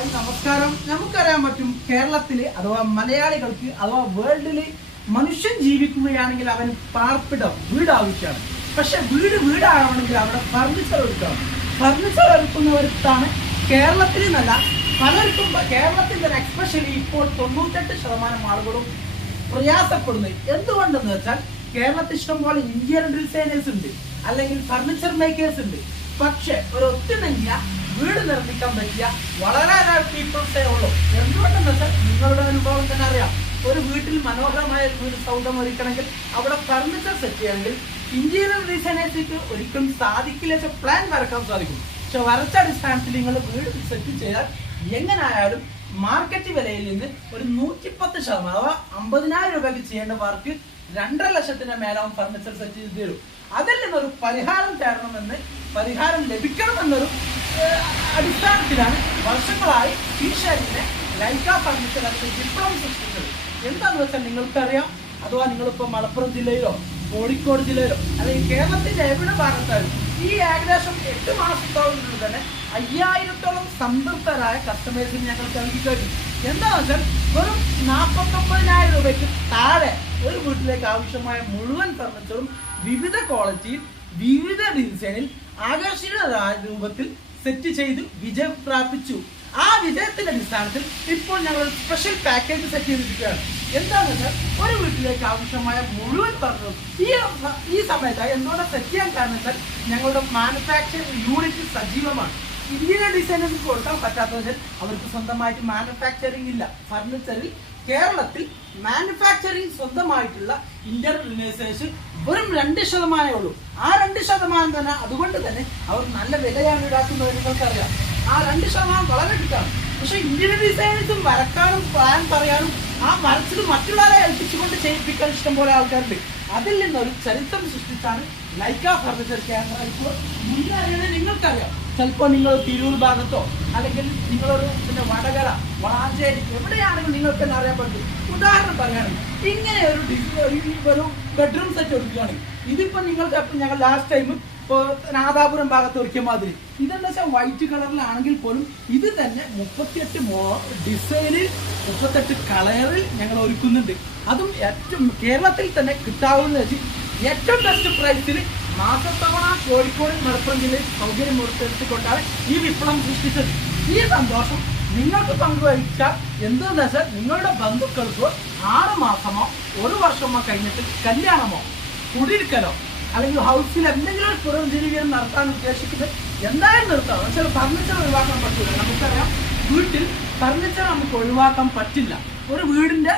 Hi നമസ്കാരം. നമുക്കറിയാൻ പറ്റും കേരളത്തിൽ അഥവാ മലയാളികൾക്ക് അഥവാ വേൾഡിൽ മനുഷ്യൻ ജീവിക്കുകയാണെങ്കിൽ അവൻ പാർപ്പിടം വീട് ആവശ്യമാണ് പക്ഷെ വീട് വീടാവണമെങ്കിൽ അവിടെ ഫർണിച്ചർ ഒരുക്കണം. ഫർണിച്ചർ ഒരുക്കുന്നവർത്താണ് കേരളത്തിൽ നല്ല പലർക്കും കേരളത്തിൽ തന്നെ എക്സ്പെഷ്യലി ഇപ്പോൾ തൊണ്ണൂറ്റെട്ട് ശതമാനം ആളുകളും പ്രയാസപ്പെടുന്നത്. എന്തുകൊണ്ടെന്ന് വെച്ചാൽ കേരളത്തിൽ ഇഷ്ടംപോലെ ഇന്ത്യൻ ഡിസൈനേഴ്സ് ഉണ്ട് അല്ലെങ്കിൽ ഫർണിച്ചർ മേക്കേഴ്സ് ഉണ്ട്. പക്ഷെ ഒരു ഒത്തിണങ്ങിയ വീട് നിർമ്മിക്കാൻ പറ്റിയ വളരെ പീപ്പിൾസേ ഉള്ളൂ. എന്തുകൊണ്ടെന്ന് വെച്ചാൽ നിങ്ങളുടെ അനുഭവം തന്നെ അറിയാം. ഒരു വീട്ടിൽ മനോഹരമായ ഒരു സൗധം ഒരുക്കണമെങ്കിൽ അവിടെ ഫർണിച്ചർ സെറ്റ് ചെയ്യണമെങ്കിൽ ഇന്ത്യയിലെ ഡിസൈനേഴ്സിക്ക് ഒരിക്കലും സാധിക്കില്ല വെച്ചാൽ പ്ലാൻ വരക്കാൻ സാധിക്കും പക്ഷെ വരച്ച അടിസ്ഥാനത്തിൽ നിങ്ങൾ വീട് സെറ്റ് ചെയ്താൽ എങ്ങനായാലും മാർക്കറ്റ് വിലയിൽ നിന്ന് ഒരു നൂറ്റിപ്പത്ത് ശതമാനം അഥവാ അമ്പതിനായിരം രൂപയ്ക്ക് ചെയ്യേണ്ട വർക്ക് രണ്ടര ലക്ഷത്തിന്റെ മേലാവും ഫർണിച്ചർ സെറ്റ് ചെയ്ത് തരും. അതിൽ നിന്നൊരു പരിഹാരം തേടണമെന്ന് പരിഹാരം ലഭിക്കണമെന്നൊരു അടിസ്ഥാനത്തിലാണ് വർഷങ്ങളായി ഫീഷാരിനെ ലൈക്ക ഫർണിച്ചർ അതിന്റെ വിപ്ലവം സൃഷ്ടിച്ചത്. എന്താന്ന് വെച്ചാൽ നിങ്ങൾക്കറിയാം. അഥവാ നിങ്ങളിപ്പോ മലപ്പുറം ജില്ലയിലോ കോഴിക്കോട് ജില്ലയിലോ അല്ലെങ്കിൽ കേരളത്തിന്റെ എവിടെ ഭാഗത്തായാലും ഈ ഏകദേശം എട്ട് മാസത്തോളം തന്നെ അയ്യായിരത്തോളം സംതൃപ്തരായ കസ്റ്റമേഴ്സിന് ഞങ്ങൾ കഴിഞ്ഞു എന്താണെന്ന് വെച്ചാൽ വെറും നാൽപ്പത്തൊമ്പതിനായിരം രൂപയ്ക്ക് താഴെ ഒരു വീട്ടിലേക്ക് ആവശ്യമായ മുഴുവൻ ഫർണിച്ചറും വിവിധ ക്വാളിറ്റിയിൽ വിവിധ ഡിസൈനിൽ ആകർഷിക രൂപത്തിൽ സെറ്റ് ചെയ്ത് വിജയം പ്രാപിച്ചു. ആ വിജയത്തിന്റെ അടിസ്ഥാനത്തിൽ ഇപ്പോൾ ഞങ്ങൾ സ്പെഷ്യൽ പാക്കേജ് സെറ്റ് ചെയ്തിരിക്കുകയാണ്. എന്താണെന്ന് ഒരു വീട്ടിലേക്ക് ആവശ്യമായ മുഴുവൻ പറഞ്ഞു ഈ ഈ സമയത്ത് എന്തുകൊണ്ട് സെറ്റ് ചെയ്യാൻ കാരണം ഞങ്ങളുടെ മാനുഫാക്ചറിംഗ് യൂണിറ്റ് സജീവമാണ്. ഇന്ത്യയിലെ ഡിസൈനേഴ്സ് കൊടുക്കാൻ പറ്റാത്തതിനാൽ അവർക്ക് സ്വന്തമായിട്ട് മാനുഫാക്ചറിംഗ് ഇല്ല. ഫർണിച്ചറിൽ കേരളത്തിൽ മാനുഫാക്ചറിംഗ് സ്വന്തമായിട്ടുള്ള ഡിസൈനേഴ്സ് വെറും രണ്ട് ശതമാനമേ ഉള്ളൂ. ആ രണ്ട് ശതമാനം തന്നെ അതുകൊണ്ട് തന്നെ അവർ നല്ല വിലയാണ് ഈടാക്കുന്നത് നിങ്ങൾക്കറിയാം. ആ രണ്ട് ശതമാനം വളരെ കിട്ടാണ് പക്ഷെ ഇന്ത്യൻ ഡിസൈനേഴ്സും വരക്കാനും പ്ലാൻ പറയാനും ആ വരച്ചത് മറ്റുള്ളവരെ ഏൽപ്പിച്ചുകൊണ്ട് ചെയ്യിപ്പിക്കാൻ ഇഷ്ടംപോലെ ആൾക്കാരുണ്ട്. അതിൽ നിന്നൊരു ചരിത്രം സൃഷ്ടിച്ചാണ് ലൈക്ക ഫർണിച്ചർ ക്യാമറ ഇപ്പോൾ മുന്നേ നിങ്ങൾക്കറിയാം. ചിലപ്പോൾ നിങ്ങൾ തിരൂർ ഭാഗത്തോ അല്ലെങ്കിൽ നിങ്ങളൊരു പിന്നെ വടകര വളാഞ്ചേരി എവിടെയാണെങ്കിലും നിങ്ങൾക്ക് തന്നെ അറിയാൻ പറ്റും. ഉദാഹരണം പറയുകയാണെങ്കിൽ ഇങ്ങനെ ഒരു ഒരു- ബെഡ്റൂം സെറ്റ് ഒരുക്കുകയാണെങ്കിൽ ഇതിപ്പോ നിങ്ങൾക്ക് ഞങ്ങൾ ലാസ്റ്റ് ടൈം ഇപ്പോൾ നാദാപുരം ഭാഗത്ത് ഒരുക്കിയ മാതിരി. ഇതെന്താ വെച്ചാൽ വൈറ്റ് കളറിലാണെങ്കിൽ പോലും ഇത് തന്നെ മുപ്പത്തിയെട്ട് മോ ഡിസൈനിൽ മുപ്പത്തെട്ട് കളറിൽ ഞങ്ങൾ ഒരുക്കുന്നുണ്ട്. അതും ഏറ്റവും കേരളത്തിൽ തന്നെ കിട്ടാവുന്ന വെച്ച് ഏറ്റവും ബെസ്റ്റ് പ്രൈസിൽ മാസത്തവണ കോഴിക്കോട് മലപ്പുറം ജില്ലയിൽ സൗകര്യം കൊടുത്തെടുത്തുകൊണ്ടാണ് ഈ വിപ്ലവം സൃഷ്ടിച്ചത്. ഈ സന്തോഷം നിങ്ങൾക്ക് പങ്കുവഹിച്ചാൽ എന്തെന്ന് വെച്ചാൽ നിങ്ങളുടെ ബന്ധുക്കൾക്ക് ആറ് മാസമോ ഒരു വർഷമോ കഴിഞ്ഞിട്ട് കല്യാണമോ കുടിയിരിക്കലോ അല്ലെങ്കിൽ ഹൗസിൽ എന്തെങ്കിലും ഒരു പുനർജീവീകരണം നടത്താൻ ഉദ്ദേശിക്കുന്നത് എന്തായാലും നിർത്താം. വെച്ചാൽ ഫർണിച്ചർ ഒഴിവാക്കാൻ പറ്റില്ല. നമുക്കറിയാം വീട്ടിൽ ഫർണിച്ചർ നമുക്ക് ഒഴിവാക്കാൻ പറ്റില്ല. ഒരു വീടിന്റെ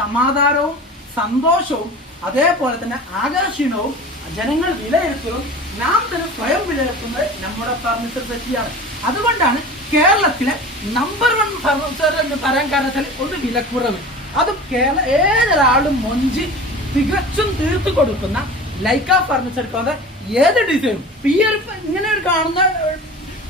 സമാധാനവും സന്തോഷവും അതേപോലെ തന്നെ ആകർഷണവും ജനങ്ങൾ വിലയിരുത്തുന്നതും നാം തന്നെ സ്വയം വിലയിരുത്തുന്നത് നമ്മുടെ ഫർണിച്ചർ സെറ്റിയാണ് അതുകൊണ്ടാണ് കേരളത്തിലെ നമ്പർ വൺ ഫർണിച്ചർ എന്ന് പറയാൻ കാരണത്തിൽ ഒന്ന് വിലക്കുറവ്. അതും കേരള ഏതൊരാളും മൊഞ്ചി തികച്ചും തീർത്തു കൊടുക്കുന്ന ലൈക്ക ഫർണിച്ചർ കൊണ്ട് ഏത് ഡിസൈനും ഈ ഒരു ഇങ്ങനെ ഒരു കാണുന്ന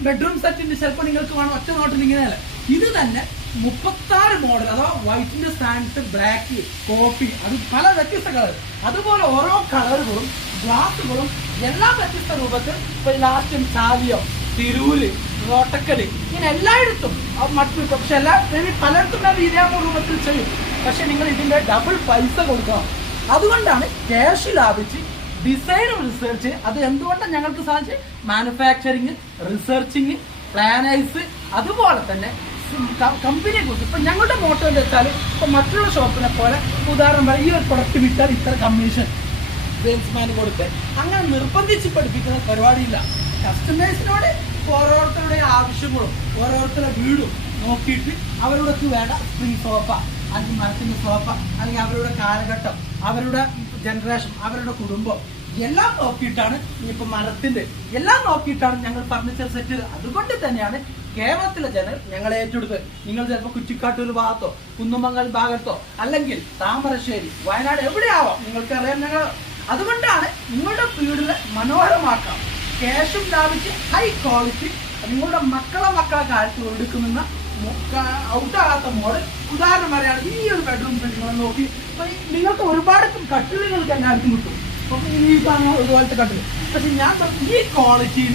ബെഡ്റൂം സെറ്റിന്റെ ചിലപ്പോൾ നിങ്ങൾക്ക് കാണാം. ഒറ്റ നോട്ടിൽ ഇങ്ങനെയല്ല. ഇത് തന്നെ മുപ്പത്താറ് മോഡൽ അഥവാ വൈറ്റിന്റെ സ്ഥാനത്ത് ബ്ലാക്ക് കോഫി അത് പല വ്യത്യസ്ത കളർ അതുപോലെ ഓരോ കളറുകളും ഗ്ലാസുകളും എല്ലാം വ്യത്യസ്ത രൂപത്തിൽ ഇപ്പൊ ലാസ്റ്റും ചാവിയോ തിരൂര് റോട്ടക്കൽ ഇങ്ങനെ എല്ലായിടത്തും. മറ്റു പക്ഷെ എല്ലാ പലയിടത്തും അത് ഇതേ രൂപത്തിൽ ചെയ്യും. പക്ഷെ നിങ്ങൾ ഇതിന്റെ ഡബിൾ പൈസ കൊടുക്കണം. അതുകൊണ്ടാണ് ക്യാഷ് ലാഭിച്ച് ഡിസൈൻ റിസർച്ച് അത് എന്തുകൊണ്ടാണ് ഞങ്ങൾക്ക് സാധിച്ചത്? മാനുഫാക്ചറിങ് റിസർച്ചിങ് പ്ലാനൈസ് അതുപോലെ തന്നെ കമ്പനിയെ കുറിച്ച്. ഇപ്പൊ ഞങ്ങളുടെ മോട്ടോ എന്ന് വെച്ചാൽ ഇപ്പൊ മറ്റുള്ള ഷോപ്പിനെ പോലെ ഉദാഹരണം ഈ ഒരു പ്രൊഡക്റ്റ് വിറ്റാൽ ഇത്ര കമ്മീഷൻ സെയിൽസ്മാന് കൊടുത്ത് അങ്ങനെ നിർബന്ധിച്ച് പഠിപ്പിക്കുന്ന പരിപാടിയില്ല. കസ്റ്റമേഴ്സിനോട് ഓരോരുത്തരുടെ ആവശ്യങ്ങളും ഓരോരുത്തരുടെ വീടും നോക്കിയിട്ട് അവരോടൊക്കെ വേണ്ട സ്പ്രിംഗ് സോഫ അല്ലെങ്കിൽ മരത്തിന്റെ സോഫ അല്ലെങ്കിൽ അവരുടെ കാലഘട്ടം അവരുടെ ജനറേഷൻ അവരുടെ കുടുംബം എല്ലാം നോക്കിയിട്ടാണ് ഇനിയിപ്പോൾ മരത്തിന്റെ എല്ലാം നോക്കിയിട്ടാണ് ഞങ്ങൾ ഫർണിച്ചർ സെറ്റ് അതുകൊണ്ട് തന്നെയാണ് കേരളത്തിലെ ജനങ്ങൾ ഞങ്ങളെ ഏറ്റെടുത്ത്. നിങ്ങൾ ചിലപ്പോൾ കുറ്റിക്കാട്ടൂർ ഭാഗത്തോ കുന്നുമംഗൽ ഭാഗത്തോ അല്ലെങ്കിൽ താമരശ്ശേരി വയനാട് എവിടെയാവാം നിങ്ങൾക്കറിയാം ഞങ്ങൾ അതുകൊണ്ടാണ് നിങ്ങളുടെ വീടിനെ മനോഹരമാക്കാം. ക്യാഷും ലാഭിച്ച് ഹൈ ക്വാളിറ്റി നിങ്ങളുടെ മക്കളെ മക്കളെ കാലത്ത് എടുക്കുന്ന ഔട്ടാകാത്ത മോഡൽ ഉദാഹരണം പറയുകയാണെങ്കിൽ ഈ ഒരു ബെഡ്റൂം നിങ്ങൾ നോക്കി നിങ്ങൾക്ക് ഒരുപാട് കട്ടിലുകൾക്ക് എല്ലാവർക്കും കിട്ടും അപ്പം ഈ കാണുന്ന ഇതുപോലത്തെ കട്ടിൽ. പക്ഷെ ഞാൻ ഈ ക്വാളിറ്റിയിൽ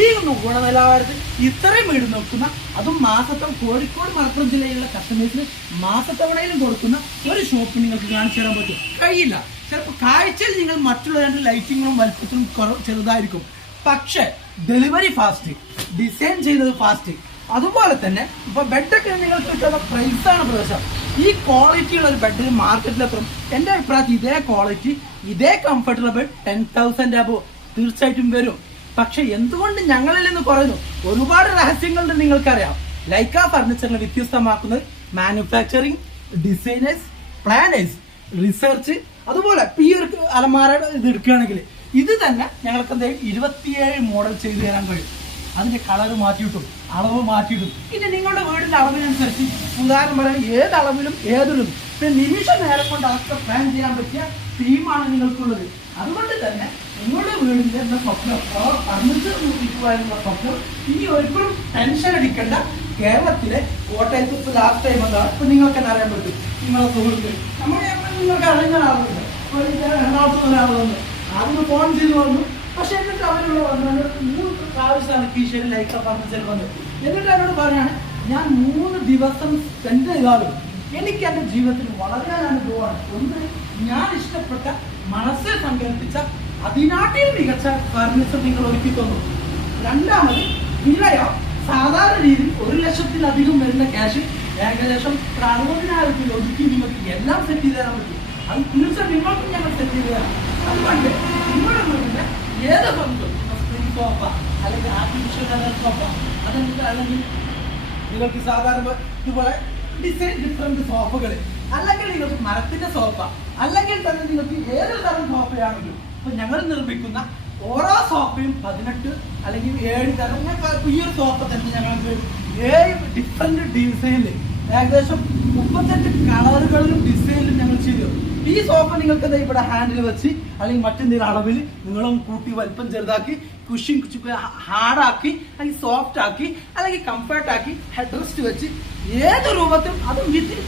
ഈ ഗുണനിലവാരത്തിൽ ഇത്രയും വീട് നോക്കുന്ന അതും മാസത്തവണ കോഴിക്കോട് മലപ്പുറം ജില്ലയിലുള്ള കസ്റ്റമേഴ്സിന് മാസത്തവണയിലും കൊടുക്കുന്ന ഒരു ഷോപ്പ് നിങ്ങൾക്ക് കാണിച്ചു തരാൻ പറ്റും. കഴിയില്ല. ചിലപ്പോൾ കാഴ്ചയിൽ നിങ്ങൾ മറ്റുള്ളവരുടെ ലൈറ്റിങ്ങും വലിപ്പത്തിലും ചെറുതായിരിക്കും. പക്ഷെ ഡെലിവറി ഫാസ്റ്റ് ഡിസൈൻ ചെയ്തത് ഫാസ്റ്റ് അതുപോലെ തന്നെ ഇപ്പൊ ബെഡൊക്കെ നിങ്ങൾക്ക് കിട്ടുന്ന പ്രൈസാണ് പ്രദേശം. ഈ ക്വാളിറ്റിയുള്ള ഒരു ബെഡിന് മാർക്കറ്റിൽ എത്തും. എന്റെ അഭിപ്രായത്തിൽ ഇതേ ക്വാളിറ്റി ഇതേ comfortable bed ten thousand above തീർച്ചയായിട്ടും വരും. പക്ഷെ എന്തുകൊണ്ട് ഞങ്ങളിൽ നിന്ന് പറയുന്നു ഒരുപാട് രഹസ്യങ്ങളുണ്ട് നിങ്ങൾക്കറിയാം. ലൈക്ക ഫർണിച്ചറിനെ വ്യത്യസ്തമാക്കുന്നത് മാനുഫാക്ചറിങ് ഡിസൈനേഴ്സ് പ്ലാനേഴ്സ് റിസർച്ച് അതുപോലെ പി ഒരു അലമാരയുടെ ഇത് എടുക്കുകയാണെങ്കിൽ ഇത് തന്നെ ഞങ്ങൾക്ക് എന്തായാലും ഇരുപത്തിയേഴ് മോഡൽ ചെയ്തു തരാൻ കഴിയും. അതിന്റെ കളർ മാറ്റിയിട്ടും അളവ് മാറ്റിയിട്ടും. പിന്നെ നിങ്ങളുടെ വീടിന്റെ അളവിനനുസരിച്ച് ഉദാഹരണം പറയാൻ ഏത് അളവിലും ഏതൊരും പിന്നെ നിമിഷ നേരം കൊണ്ട് അതൊക്കെ പ്ലാൻ ചെയ്യാൻ പറ്റിയ തീമാണ് നിങ്ങൾക്കുള്ളത്. അതുകൊണ്ട് തന്നെ നിങ്ങളുടെ വീടിന്റെ എന്ന സ്വപ്നം? ഫർണിച്ചർ നിർമ്മിക്കുവാനുള്ള സ്വപ്നം. ഇനി ഒരിക്കലും ടെൻഷൻ അടിക്കേണ്ട. കേരളത്തിലെ കോട്ടയത്ത് ലാസ്റ്റ് ടൈം എന്താണ് ഇപ്പൊ നിങ്ങൾക്ക് തന്നെ അറിയാൻ പറ്റും. നിങ്ങളെ സുഹൃത്ത്. നമ്മുടെ നിങ്ങൾക്ക് അറിയുന്ന ആളുണ്ട് എറണാകുളത്ത് ഒരാൾ വന്നു ഫോൺ ചെയ്ത് വന്നു പക്ഷെ എന്നിട്ട് അവരോട് പറഞ്ഞു മൂന്ന് പ്രാവശ്യമാണ് കീശയിൽ ലൈക്ക ഫർണിച്ചർ വന്നത്. എന്നിട്ട് അവരോട് പറയാണ് ഞാൻ മൂന്ന് ദിവസം സ്പെൻഡ് ചെയ്താലും എനിക്ക് എന്റെ ജീവിതത്തിൽ വളരെ അനുഭവമാണ്. ഒന്ന് ഞാൻ ഇഷ്ടപ്പെട്ട മനസ്സിൽ സങ്കല്പിച്ച അതിനാട്ടിൽ മികച്ച ഫർണിച്ചർ നിങ്ങൾ ഒരുക്കി തന്നു. രണ്ടാമത് വിലയോ സാധാരണ രീതിയിൽ ഒരു ലക്ഷത്തിലധികം വരുന്ന ക്യാഷ് ഏകദേശം ഒരു അറുപതിനായിരത്തിൽ ഒതുക്കി നിങ്ങൾക്ക് എല്ലാം സെറ്റ് ചെയ്ത് തരാൻ പറ്റും. അത് തീർച്ചയായും നിങ്ങൾക്കും ഞങ്ങൾ സെറ്റ് ചെയ്ത് തരാം. അതുകൊണ്ട് നിങ്ങളുടെ ഏത് ഫണ്ടും സ്പ്രിംഗ് സോഫ അല്ലെങ്കിൽ ആർട്ടിഫിഷ്യൽ കോപ്പ അല്ലെങ്കിൽ അല്ലെങ്കിൽ നിങ്ങൾക്ക് സാധാരണ ഇതുപോലെ ഡിസൈൻ ഡിഫറെന്റ് സോഫകൾ അല്ലെങ്കിൽ നിങ്ങൾക്ക് മരത്തിന്റെ സോഫ അല്ലെങ്കിൽ തന്നെ നിങ്ങൾക്ക് ഏതൊരു തരം സോഫയാണെങ്കിലും ഇപ്പൊ ഞങ്ങൾ നിർമ്മിക്കുന്ന ഓരോ സോഫയും പതിനെട്ട് അല്ലെങ്കിൽ ഏഴ് തരം. ഈ ഒരു സോഫ തന്നെ ഞങ്ങൾക്ക് ഏഴ് ഡിഫറെന്റ് ഡിസൈനിൽ ഏകദേശം മുപ്പത്തെട്ട് കളറുകളിലും ഡിസൈനിലും ഞങ്ങൾ ചെയ്തു. ഈ സോഫ നിങ്ങൾക്ക് എന്താ ഇവിടെ ഹാൻഡിൽ വെച്ച് അല്ലെങ്കിൽ മറ്റെന്തെങ്കിലും അളവിൽ നിങ്ങളും കൂട്ടി വലിപ്പം ചെറുതാക്കി കുഷിൻ ഹാർഡാക്കി അല്ലെങ്കിൽ സോഫ്റ്റ് ആക്കി അല്ലെങ്കിൽ കംഫർട്ട് ആക്കി ഹെഡ് റെസ്റ്റ് വെച്ച് ഏത് രൂപത്തിലും അത് വിത്തിൻ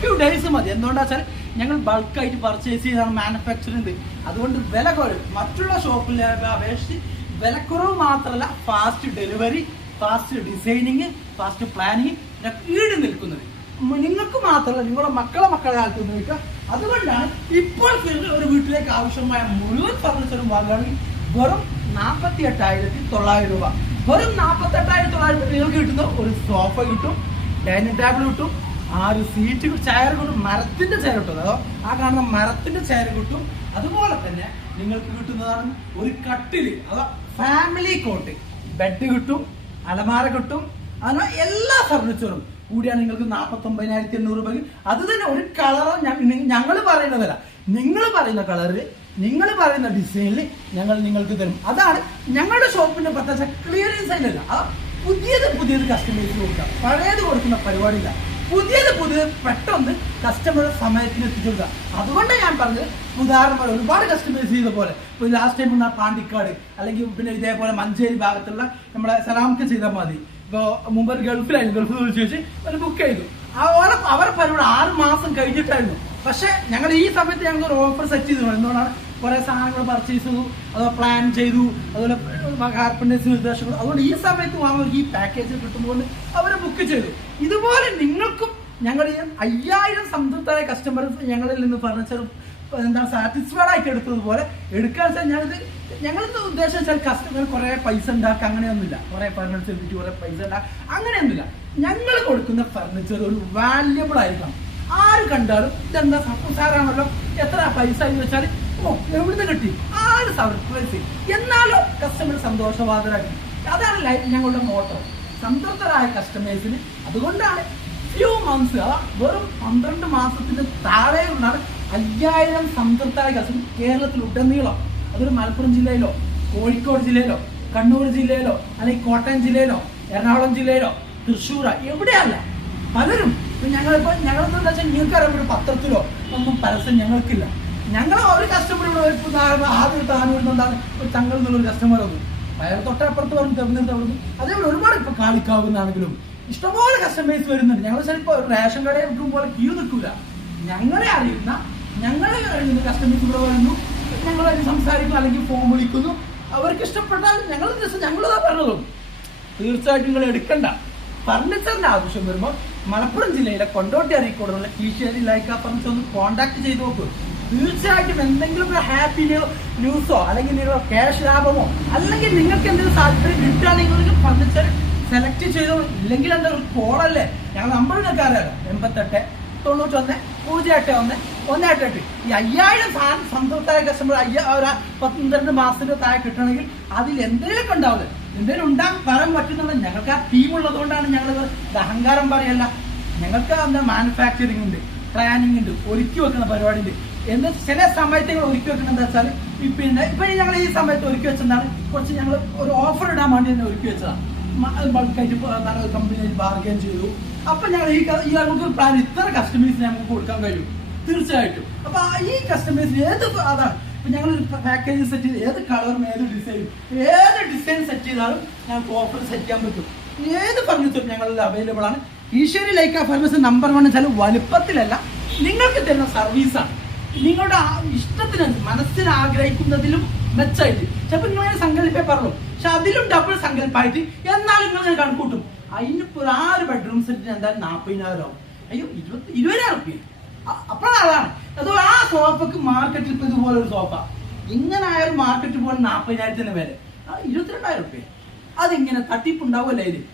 ഫ്യൂ ഡേയ്സ് മതി. എന്തുകൊണ്ടാ വെച്ചാൽ ഞങ്ങൾ ബൾക്കായിട്ട് പർച്ചേസ് ചെയ്താണ് മാനുഫാക്ചറിങ് അതുകൊണ്ട് വില കുറവ്. മറ്റുള്ള ഷോപ്പിലെ അപേക്ഷിച്ച് വിലക്കുറവ് മാത്രമല്ല fast delivery fast designing fast planning ഈട് നിൽക്കുന്നത്. നിങ്ങൾക്ക് മാത്രമല്ല നിങ്ങളുടെ മക്കളെ മക്കളെ കാലത്ത് ഉപയോഗിക്കുക. അതുകൊണ്ടാണ് ഇപ്പോൾ ഒരു വീട്ടിലേക്ക് ആവശ്യമായ മുഴുവൻ ഫർണിച്ചറും വാങ്ങുകയാണെങ്കിൽ വെറും നാൽപ്പത്തി എട്ടായിരത്തി തൊള്ളായിരം രൂപ. വെറും നാൽപ്പത്തി എട്ടായിരത്തി തൊള്ളായിരം രൂപ നിങ്ങൾക്ക് കിട്ടുന്ന ഒരു സോഫ കിട്ടും ഡൈനിങ് ടേബിൾ കിട്ടും ആ ഒരു സീറ്റ് ചെയർ കിട്ടും മരത്തിന്റെ ചെയർ കിട്ടും. അതോ ആ കാണുന്ന മരത്തിന്റെ ചെയർ കിട്ടും. അതുപോലെ തന്നെ നിങ്ങൾക്ക് കിട്ടുന്നതാണ് ഒരു കട്ടിൽ അതോ ഫാമിലി കോട്ട് ബെഡ് കിട്ടും അലമാര കിട്ടും. അങ്ങനെ എല്ലാ ഫർണിച്ചറും കൂടിയാണ് നിങ്ങൾക്ക് നാൽപ്പത്തി ഒമ്പതിനായിരത്തി എണ്ണൂറ് രൂപയ്ക്ക്. അത് തന്നെ ഒരു കളർ ഞങ്ങൾ പറയുന്നതല്ല. നിങ്ങൾ പറയുന്ന കളറിൽ നിങ്ങൾ പറയുന്ന ഡിസൈനിൽ ഞങ്ങൾ നിങ്ങൾക്ക് തരും. അതാണ് ഞങ്ങളുടെ ഷോപ്പിന്റെ പ്രത്യേക ക്ലിയറൻസ് അല്ല പുതിയത് പുതിയത് കസ്റ്റമേഴ്സ് കൊടുക്കുക പഴയത് കൊടുക്കുന്ന പരിപാടിയില്ല. പുതിയത് പുതിയത് പെട്ടെന്ന് കസ്റ്റമർ സമയത്തിന് എത്തിച്ചു കൊടുക്കുക അതുകൊണ്ട് ഞാൻ പറഞ്ഞത് ഉദാഹരണം ഒരുപാട് കസ്റ്റമേഴ്സ് ചെയ്ത പോലെ. ഇപ്പോൾ ലാസ്റ്റ് ടൈം പാണ്ടിക്കാട് അല്ലെങ്കിൽ പിന്നെ ഇതേപോലെ മഞ്ചേരി ഭാഗത്തുള്ള നമ്മളെ സലാമക്ക് ചെയ്താൽ മതി. ഇപ്പോൾ മുമ്പ് ഗൾഫിലായിരുന്നു ഗൾഫിൽ വിളിച്ചു വെച്ച് ഒരു ബുക്ക് ചെയ്തു. ഓരോ അവരെ പരിപാടി ആറ് മാസം കഴിഞ്ഞിട്ടായിരുന്നു. പക്ഷെ ഞങ്ങൾ ഈ സമയത്ത് ഞങ്ങൾ ഒരു ഓഫർ സെറ്റ് ചെയ്തു. എന്തുകൊണ്ടാണ്? കുറെ സാധനങ്ങൾ പർച്ചേസ് ചെയ്തു അതോ പ്ലാൻ ചെയ്തു അതുപോലെ കാർപ്പന്റേഴ്സ് നിർദ്ദേശങ്ങൾ. അതുകൊണ്ട് ഈ സമയത്ത് വാങ്ങുക ഈ പാക്കേജ് കിട്ടുമ്പോൾ അവരെ ബുക്ക് ചെയ്തു. ഇതുപോലെ നിങ്ങൾക്കും ഞങ്ങൾ അയ്യായിരം സംതൃപ്തരായ കസ്റ്റമേഴ്സ് ഞങ്ങളിൽ നിന്ന് ഫർണിച്ചർ എന്താണ് സാറ്റിസ്ഫൈഡ് ആയിട്ട് എടുത്തതുപോലെ എടുക്കാൻ വെച്ചാൽ ഞാനിത് ഞങ്ങളിത് ഉദ്ദേശം വെച്ചാൽ കസ്റ്റമർ കുറെ പൈസ ഉണ്ടാക്കുക? അങ്ങനെയൊന്നുമില്ല. കുറെ ഫർണിച്ചർ വിറ്റ് കുറെ പൈസ ഉണ്ടാക്കുക. അങ്ങനെയൊന്നുമില്ല. ഞങ്ങൾ കൊടുക്കുന്ന ഫർണിച്ചർ ഒരു വാല്യബിൾ ആയിരിക്കണം. ആര് കണ്ടാലും ഇതെന്താ സാറാണല്ലോ എത്ര പൈസ എന്ന് വെച്ചാൽ ഓ എവിടുന്ന് കിട്ടി? ആര് സർപ്രൈസ് എന്നാലോ കസ്റ്റമർ സന്തോഷവാദരാക്കി അതാണ് ലൈ- ഞങ്ങളുടെ മോട്ടോ സംതൃപ്തരായ കസ്റ്റമേഴ്സിന് അതുകൊണ്ടാണ് ഫ്യൂ മന്ത്സ് വെറും പന്ത്രണ്ട് മാസത്തിന് താഴെയുള്ളതാണ് അയ്യായിരം സംതൃപ്തരായ കസ്റ്റമർ കേരളത്തിൽ ഉടനീളം. അതൊരു മലപ്പുറം ജില്ലയിലോ കോഴിക്കോട് ജില്ലയിലോ കണ്ണൂർ ജില്ലയിലോ അല്ലെങ്കിൽ കോട്ടയം ജില്ലയിലോ എറണാകുളം ജില്ലയിലോ തൃശ്ശൂർ എവിടെയല്ല. പലരും ഇപ്പൊ ഞങ്ങളിപ്പോ ഞങ്ങളെന്താ വെച്ചാൽ നിങ്ങൾക്ക് അറിയാം ഒരു പത്രത്തിലോ ഒന്നും പരസ്യം ഞങ്ങൾക്കില്ല. ഞങ്ങൾ ഒരു കസ്റ്റമർ ഇവിടെ ഒരു ആദ്യം താനൂരിൽ എന്താണ് ഒരു തങ്ങൾ എന്നുള്ളൊരു കസ്റ്റമർ വന്നു. അയാൾ തൊട്ടപ്പുറത്ത് പറഞ്ഞു തെരഞ്ഞെടുത്ത് അവിടുന്ന് അതേപോലെ ഒരുപാട് ഇപ്പൊ കാളിക്കാവുന്നാണെങ്കിലും ഇഷ്ടംപോലെ കസ്റ്റമേഴ്സ് വരുന്നുണ്ട്. ഞങ്ങൾ ചിലപ്പോൾ റേഷൻ കടയിൽ പോലെ ക്യൂ നിൽക്കൂല. ഞങ്ങളെ അറിയുന്ന ഞങ്ങളെ അറിയുന്ന കസ്റ്റമേഴ്സ് ഇവിടെ വരുന്നു. ഞങ്ങളായിട്ട് സംസാരിക്കുന്നു അല്ലെങ്കിൽ ഫോൺ വിളിക്കുന്നു. അവർക്ക് ഇഷ്ടപ്പെട്ടാൽ ഞങ്ങൾ ഞങ്ങളതാ പറഞ്ഞതും. തീർച്ചയായിട്ടും നിങ്ങൾ എടുക്കണ്ട. ഫർണിച്ചറിന്റെ ആവശ്യം വരുമ്പോൾ മലപ്പുറം ജില്ലയിലെ കൊണ്ടോട്ടി അറിയിക്കോടുള്ള കീശേരി ലൈക്ക ഫർണിച്ചർ ഒന്ന് കോൺടാക്ട് ചെയ്ത് നോക്കൂ. തീർച്ചയായിട്ടും എന്തെങ്കിലും ഒരു ഹാപ്പി ന്യൂസോ അല്ലെങ്കിൽ നിങ്ങളുടെ ക്യാഷ് ലാഭമോ അല്ലെങ്കിൽ നിങ്ങൾക്ക് എന്തെങ്കിലും താല്പര്യം കിട്ടുകയാണെങ്കിൽ നിങ്ങൾക്ക് ഫർണിച്ചർ സെലക്ട് ചെയ്തോ? ഇല്ലെങ്കിൽ എന്താ കോളല്ലേ ഞങ്ങൾ നമ്പർ നിങ്ങൾക്ക് എൺപത്തെട്ട് തൊണ്ണൂറ്റൊന്ന് പൂജ്യം എട്ട് ഒന്ന് ഒന്ന് എട്ട് എട്ട് ഈ അയ്യായിരം സാധനം സംതൃപ്തരായ കസ്റ്റമർ അയ്യ ഒരു പന്ത്രണ്ട് മാസത്തിന് താഴെ കിട്ടണമെങ്കിൽ അതിൽ എന്തെങ്കിലുമൊക്കെ ഉണ്ടാവില്ല എന്തെങ്കിലും ഉണ്ടാകാൻ പറയാൻ പറ്റുന്നുള്ളത് ഞങ്ങൾക്ക് ആ ടീം ഉള്ളതുകൊണ്ടാണ് ഞങ്ങൾ അഹങ്കാരം പറയല്ല. ഞങ്ങൾക്ക് എന്താ മാനുഫാക്ചറിങ് ഉണ്ട് പ്ലാനിങ് ഉണ്ട് ഒരുക്കി വെക്കുന്ന പരിപാടി ഉണ്ട്. എന്ന് ചില സമയത്ത് ഞങ്ങൾ ഒരുക്കി വെക്കുന്നത് എന്താ വെച്ചാൽ പിന്നെ ഇപ്പൊ ഞങ്ങൾ ഈ സമയത്ത് ഒരുക്കി വെച്ചതാണ് കുറച്ച് ഞങ്ങൾ ഒരു ഓഫർ ഇടാൻ വേണ്ടി തന്നെ ഒരുക്കി വെച്ചതാണ്. ബൾക്കായിട്ട് കമ്പനിയിൽ ബാർഗെയിൻ ചെയ്തു. അപ്പൊ ഞങ്ങൾ ഈ നമുക്ക് പ്ലാൻ ഇത്ര കസ്റ്റമേഴ്സിന് നമുക്ക് കൊടുക്കാൻ കഴിയും. തീർച്ചയായിട്ടും. അപ്പൊ ഈ കസ്റ്റമേഴ്സിന് ഏത് അതാണ് ഇപ്പൊ ഞങ്ങൾ പാക്കേജ് സെറ്റ് ചെയ്ത് ഏത് കളറും ഏത് ഡിസൈൻ ഏത് ഡിസൈൻ സെറ്റ് ചെയ്താലും ഞങ്ങൾക്ക് ഓഫർ സെറ്റ് ചെയ്യാൻ പറ്റും. ഏത് ഫർണിച്ചറും ഞങ്ങളിൽ അവൈലബിൾ ആണ്. ഈശ്വരി ലൈക്ക ഫർണിച്ചർ നമ്പർ വൺ വെച്ചാൽ വലുപ്പത്തിലല്ല നിങ്ങൾക്ക് തരുന്ന സർവീസാണ് നിങ്ങളുടെ ഇഷ്ടത്തിന് മനസ്സിന് ആഗ്രഹിക്കുന്നതിലും മെച്ചമായിട്ട്. ചിലപ്പോൾ നിങ്ങൾ സങ്കല്പേ പറഞ്ഞു പക്ഷെ അതിലും ഡബിൾ സങ്കല്പമായിട്ട് എന്നാലും നിങ്ങൾ കണക്കൂട്ടും. ആ ഒരു ബെഡ്റൂം സെറ്റിന് എന്തായാലും നാൽപ്പതിനായിരം ആവും. അയ്യോ ഇരുപത്തി ഇരുപതിനായിരം റുപ്യ അപ്പോഴാണ് അതോ ആ സോഫക്ക് മാർക്കറ്റിൽ ഇപ്പൊ ഇതുപോലെ ഒരു സോഫ. ഇങ്ങനെ ആയാലും മാർക്കറ്റ് പോലും നാൽപ്പതിനായിരത്തിന് വില ഇരുപത്തിരണ്ടായിരം റുപ്യ അതിങ്ങനെ തട്ടിപ്പുണ്ടാവുമല്ലേ ഇതിൽ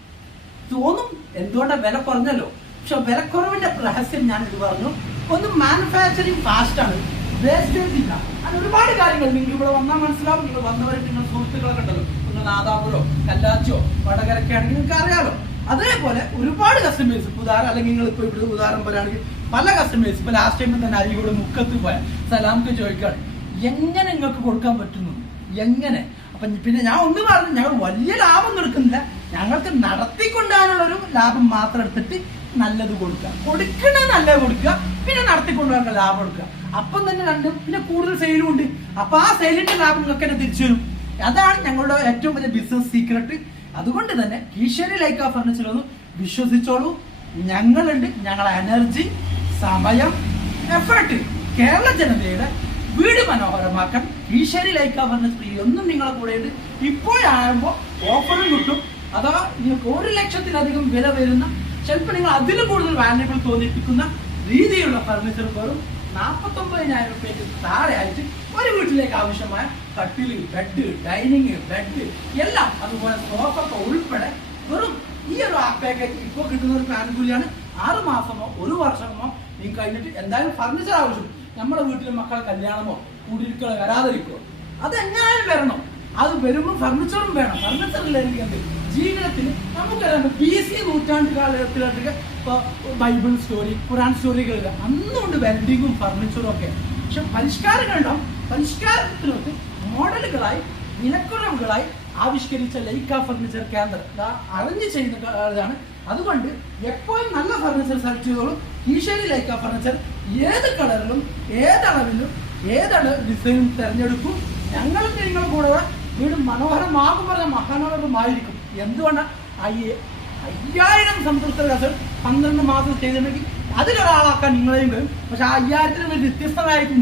തോന്നും എന്തുകൊണ്ടാ വില കുറഞ്ഞല്ലോ. പക്ഷെ വിലക്കുറവിന്റെ രഹസ്യം ഞാൻ ഇത് പറഞ്ഞു. ഒന്ന് മാനുഫാക്ചറിങ് ഫാസ്റ്റ് ആണ്. വേസ്റ്റേജ് ഇല്ല. അത് ഒരുപാട് കാര്യങ്ങൾ നിങ്ങൾ ഇവിടെ വന്നാൽ മനസ്സിലാവും. നിങ്ങൾ വന്നവരെ നിങ്ങൾ സുഹൃത്തുക്കളൊക്കെ ഉണ്ടല്ലോ. നിങ്ങൾ നാദാപുരോ കല്ലാച്ചോ വടകരൊക്കെ ആണെങ്കിൽ നിങ്ങൾക്ക് അറിയാലോ അതേപോലെ ഒരുപാട് കസ്റ്റമേഴ്സ് ഉദാഹരണം അല്ലെങ്കിൽ നിങ്ങൾ ഇപ്പൊ ഇവിടെ ഉദാഹരണം പറയുകയാണെങ്കിൽ പല കസ്റ്റമേഴ്സ് ഇപ്പൊ ലാസ്റ്റ് ടൈമിൽ തന്നെ അരികൂടെ മുക്കത്ത് പോയ സലാംക്ക് ചോദിക്കാണ് എങ്ങനെ നിങ്ങൾക്ക് കൊടുക്കാൻ പറ്റുന്നു? എങ്ങനെ? അപ്പൊ പിന്നെ ഞാൻ ഒന്ന് പറഞ്ഞു ഞങ്ങൾ വലിയ ലാഭം എടുക്കുന്നില്ല. ഞങ്ങൾക്ക് നടത്തിക്കൊണ്ടുപോകാനുള്ള ഒരു ലാഭം മാത്രം എടുത്തിട്ട് നല്ലത് കൊടുക്കുക. കൊടുക്കണ നല്ലത് കൊടുക്കുക. പിന്നെ നടത്തിക്കൊണ്ടുപോകാനുള്ള ലാഭം എടുക്കുക. അപ്പം തന്നെ രണ്ട് പിന്നെ കൂടുതൽ സെയിലും ഉണ്ട്. അപ്പൊ ആ സെയിലിന്റെ ലാഭം നിങ്ങൾക്ക് തന്നെ തിരിച്ചു വരും അതാണ് ഞങ്ങളുടെ ഏറ്റവും വലിയ ബിസിനസ് സീക്രട്ട് അതുകൊണ്ട് തന്നെ കീശേരി ലൈക്ക ഫർണിച്ചർ ഒന്ന് വിശ്വസിച്ചോളൂ. ഞങ്ങളുണ്ട് ഞങ്ങളെ എനർജി സമയം. എഫേർട്ട് കേരള ജനതയുടെ വീട് മനോഹരമാക്കാൻ ഈശ്വരി ലൈക്ക സ്ത്രീ ഒന്നും നിങ്ങളെ കൂടെ ഉണ്ട് ഇപ്പോഴാകുമ്പോൾ ഓഫറും കിട്ടും. അഥവാ നിങ്ങൾക്ക് ഒരു ലക്ഷത്തിലധികം വില വരുന്ന ചിലപ്പോൾ നിങ്ങൾ അതിലും കൂടുതൽ വാല്യബിൾ തോന്നിപ്പിക്കുന്ന രീതിയിലുള്ള ഫർണിച്ചർ വെറും നാൽപ്പത്തൊമ്പതിനായിരം റുപ്യക്ക് താഴെ ആയിട്ട് ഒരു വീട്ടിലേക്ക് ആവശ്യമായ കട്ടിൽ ബെഡ് ഡൈനിങ് ബെഡ് എല്ലാം അതുപോലെ സോഫ ഒക്കെ ഉൾപ്പെടെ വെറും ഈ ഒരു പാക്കേജ് ഇപ്പോൾ കിട്ടുന്ന ഒരു ആനുകൂല്യമാണ് ആറ് മാസമോ ഒരു വർഷമോ നിങ്ങൾക്ക് കഴിഞ്ഞിട്ട് എന്തായാലും ഫർണിച്ചർ ആവശ്യം. നമ്മുടെ വീട്ടിലെ മക്കൾ കല്യാണമോ കൂടിയിരിക്കലോ വരാതിരിക്കോ അത് എങ്ങനെയായാലും വരണം. അത് വരുമ്പോൾ ഫർണിച്ചറും വേണം. ഫർണിച്ചർ ഇല്ലെങ്കിൽ ജീവിതത്തിൽ നമുക്കറിയാം ബി സി നൂറ്റാണ്ട് കാലത്തിലൊക്കെ ബൈബിൾ സ്റ്റോറി ഖുറാൻ സ്റ്റോറികൾ അന്നുകൊണ്ട് വെൽഡിങ്ങും ഫർണിച്ചറും ഒക്കെ. പക്ഷെ പരിഷ്കാരങ്ങൾ ഉണ്ടാവും. പരിഷ്കാരത്തിനൊക്കെ മോഡലുകളായി വിലക്കുറവുകളായി ആവിഷ്കരിച്ച ലൈക്ക ഫർണിച്ചർ കേന്ദ്രം അറിഞ്ഞു ചെയ്യുന്ന ആളാണ് അതുകൊണ്ട് എപ്പോഴും നല്ല ഫർണിച്ചർ സെലക്ട് ചെയ്തോളൂ. ഈശ്വരി ലൈക്ക ഫർണിച്ചർ ഏത് കളറിലും ഏതളവിലും ഏതള ഡിസൈനും തിരഞ്ഞെടുക്കും. ഞങ്ങളും നിങ്ങളുടെ കൂടെ വീട് മനോഹരമാകും പറഞ്ഞ മഹാനോഹരമായിരിക്കും എന്തുകൊണ്ടാണ് അയ്യേ അയ്യായിരം സംതൃപ്ത കസൽ പന്ത്രണ്ട് മാസം ചെയ്തിട്ടുണ്ടെങ്കിൽ അതിലൊരാളാക്കാൻ നിങ്ങളെയും കഴിയും പക്ഷെ ആ അയ്യായിരത്തിന് വ്യത്യസ്തമായിരിക്കും